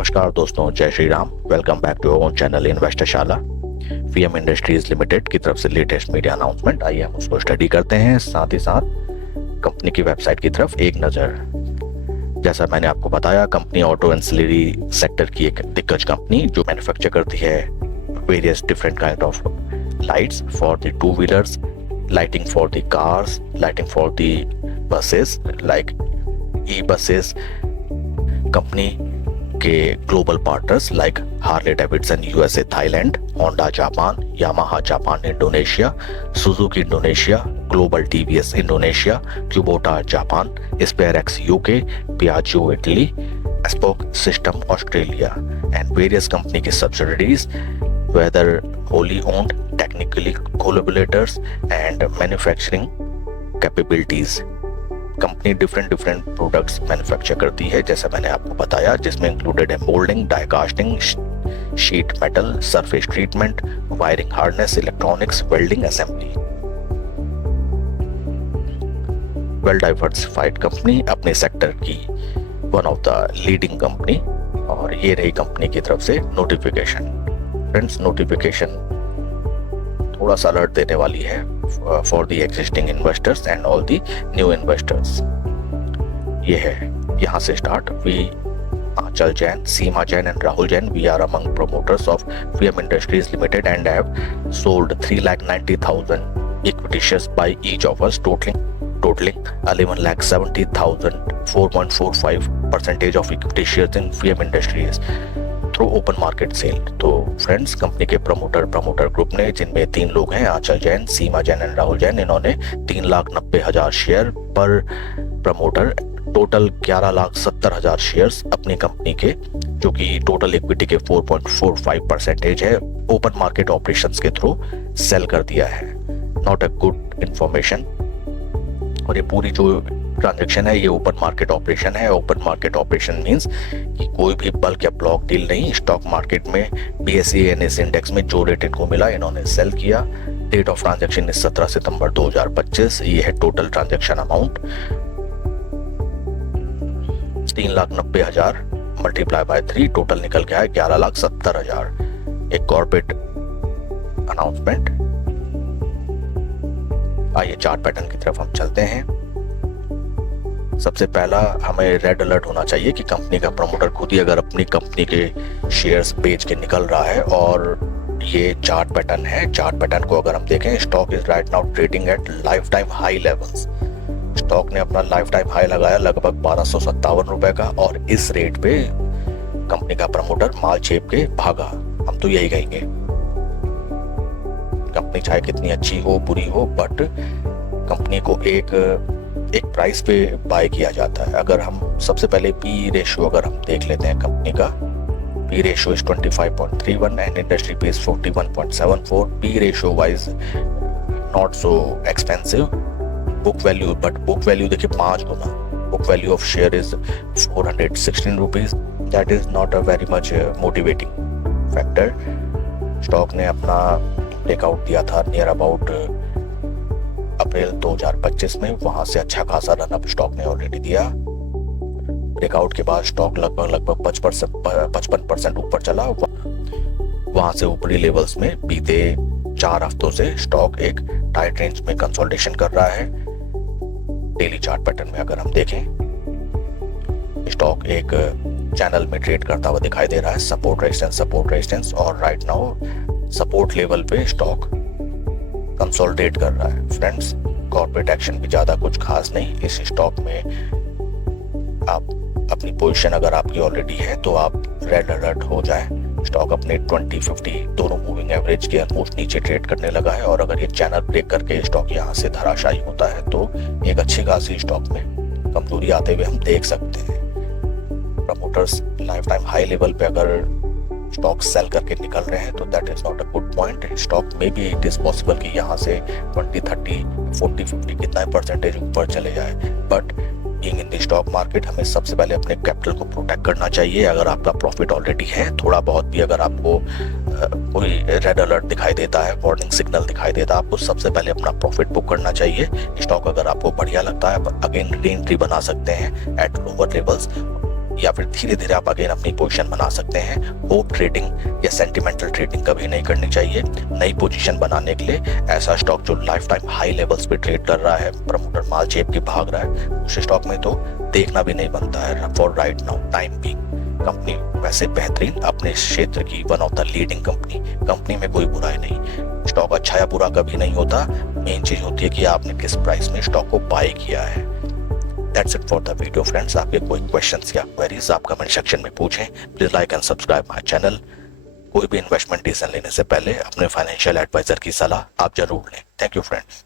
नमस्कार दोस्तों, जय Shri Ram. Welcome back to own channel Investorshala. VM industries limited की तरफ से लेटेस्ट मीडिया अनाउंसमेंट, आइए हम उसको स्टडी करते हैं। साथ ही साथ कंपनी की वेबसाइट की तरफ एक नज़र। जैसा मैंने आपको बताया, कंपनी ऑटो एंसिलरी सेक्टर की एक दिग्गज कंपनी जो मैन्युफैक्चर करती है various different kind of lights for the two wheelers, lighting for the cars, lighting for the buses like e buses. Company के global partners like Harley Davidson USA Thailand, Honda Japan, Yamaha Japan Indonesia, Suzuki Indonesia, global TVS Indonesia, Kubota Japan, Sparex UK, Piaggio Italy, Aspock system Australia and various company के subsidiaries whether wholly owned, technically collaborators and manufacturing capabilities। Company different products manufacture करती है, जैसा मैंने आपको बताया, जिसमें included है moulding, die casting, sheet metal, surface treatment, wiring harness, electronics, welding, assembly. Well diversified company, अपने सेक्टर की one of the leading company. और ये रही कंपनी की तरफ से नोटिफिकेशन। फ्रेंड्स, नोटिफिकेशन थोड़ा सा अलर्ट देने वाली है for the existing investors and all the new investors. ये है, यहाँ से start. We Aanchal Jain, Seema Jain and Rahul Jain, we are among promoters of VM Industries Limited and have sold 3,90,000 equity shares by each of us, totaling 11,70,000, 4.45% of equity shares in VM Industries through open market sale. तो friends, company के promoter group ने, जिनमें 3 लोग हैं, Aanchal Jain, Seema Jain and Rahul Jain, इन्होंने 3,90,000 share पर promoter, total 11,70,000 shares अपनी company के, जो कि टोटल इक्विटी के 4.45% है, ओपन मार्केट ऑपरेशंस के थ्रू सेल कर दिया है। Not a good information. और ये पूरी जो ट्रांजैक्शन है, ये ओपन मार्केट ऑपरेशन है। ओपन मार्केट ऑपरेशन मींस कि कोई भी बल्क या ब्लॉक डील नहीं। स्टॉक मार्केट में BSE NSE इंडेक्स में जो रेट इनको मिला, इन्होंने सेल किया। डेट ऑफ ट्रांजैक्शन इज 17 सितंबर 2025। ये है total transaction amount 3,90,000 multiply by 3, total निकल के आया 11,70,000। एक कॉर्पोरेट अनाउंसमेंट। आइए चार्ट पैटर्न की तरफ हम चलते हैं। सबसे पहला हमें रेड अलर्ट होना चाहिए कि कंपनी का प्रमोटर खुद ही अगर अपनी कंपनी के शेयर्स बेच के निकल रहा है। और ये चार्ट पैटर्न है। चार्ट पैटर्न को अगर हम देखें, stock is right now trading at life time high levels. Stock ने अपना लाइफ टाइम हाई लगाया लगभग 1257 रुपए का, और इस रेट पे कंपनी का प्रमोटर माल छेप के भागा। हम तो यही कहेंगे, कंपनी चाहे कितनी अच्छी हो बुरी हो, बट कंपनी को एक प्राइस पे बाय किया जाता है। अगर हम सबसे पहले पी रेशियो अगर हम देख लेते हैं, कंपनी का P ratio is 25.31 and industry पे is 41.74। P ratio wise not so expensive. Book value, but book value देखिए 5 गुना। Book value of share is 416 rupees. That is not a very much motivating factor. Stock ने अपना breakout दिया था near about अप्रैल 2025 में। वहां से अच्छा खासा रन अप स्टॉक ने ऑलरेडी दिया। ब्रेकआउट के बाद स्टॉक लगभग 55% ऊपर चला। वहां से ऊपरी लेवल्स में बीते 4 हफ्तों से स्टॉक एक टाइट रेंज में कंसोलिडेशन कर रहा है। डेली चार्ट पैटर्न में अगर हम देखें, स्टॉक एक चैनल में ट्रेड करता हुआ दिखाई दे रहा है। सपोर्ट रेजिस्टेंस, और राइट नाउ सपोर्ट लेवल पे स्टॉक कंसोलिडेट कर रहा है। फ्रेंड्स, कॉर्पोरेट एक्शन भी ज्यादा कुछ खास नहीं इस स्टॉक में। आप अपनी पोजीशन अगर आपकी ऑलरेडी है तो आप रेड अलर्ट हो जाए। स्टॉक अपने 20-50 दोनों मूविंग एवरेज के ऑलमोस्ट नीचे ट्रेड करने लगा है, और अगर ये चैनल ब्रेक करके स्टॉक यहाँ से धराशायी होता है तो एक अच्छी खासी स्टॉक में कमजोरी आते हुए हम देख सकते हैं। Promoters life time high level पे अगर स्टॉक सेल करके निकल रहे हैं तो that is not a good point. Stock में भी इट इज पॉसिबल कि यहाँ से 20, 30, 40, 50 कितना परसेंटेज ऊपर चले जाए। But being in the stock market, हमें सबसे पहले अपने कैपिटल को प्रोटेक्ट करना चाहिए। अगर आपका प्रॉफिट ऑलरेडी है, थोड़ा बहुत भी अगर आपको कोई रेड अलर्ट दिखाई देता है, वार्निंग सिग्नल दिखाई देता है, आपको सबसे पहले अपना प्रॉफिट बुक करना चाहिए। स्टॉक अगर आपको बढ़िया लगता है, अगेन री एंट्री बना सकते हैं एट लोअर लेवल्स। या फिर धीरे धीरे आप अगेन अपनी पोजीशन बना सकते हैं। होप ट्रेडिंग या सेंटिमेंटल ट्रेडिंग कभी नहीं करनी चाहिए। नई पोजीशन बनाने के लिए ऐसा स्टॉक जो लाइफ टाइम हाई लेवल्स पे ट्रेड कर रहा है, प्रमोटर माल जेब की भाग रहा है, उस स्टॉक में तो देखना भी नहीं बनता है for right now time being. Company वैसे बेहतरीन, अपने क्षेत्र की one of the leading company में कोई बुराई नहीं। स्टॉक अच्छा या बुरा कभी नहीं होता, मेन चीज होती है कि आपने किस प्राइस में स्टॉक को बाय किया है। That's it for the video friends. आपके कोई क्वेश्चंस या क्वेरीज आप कमेंट सेक्शन में पूछें। Please like and subscribe my channel. कोई भी इन्वेस्टमेंट डिसीजन लेने से पहले अपने फाइनेंशियल एडवाइजर की सलाह आप जरूर लें। Thank you friends.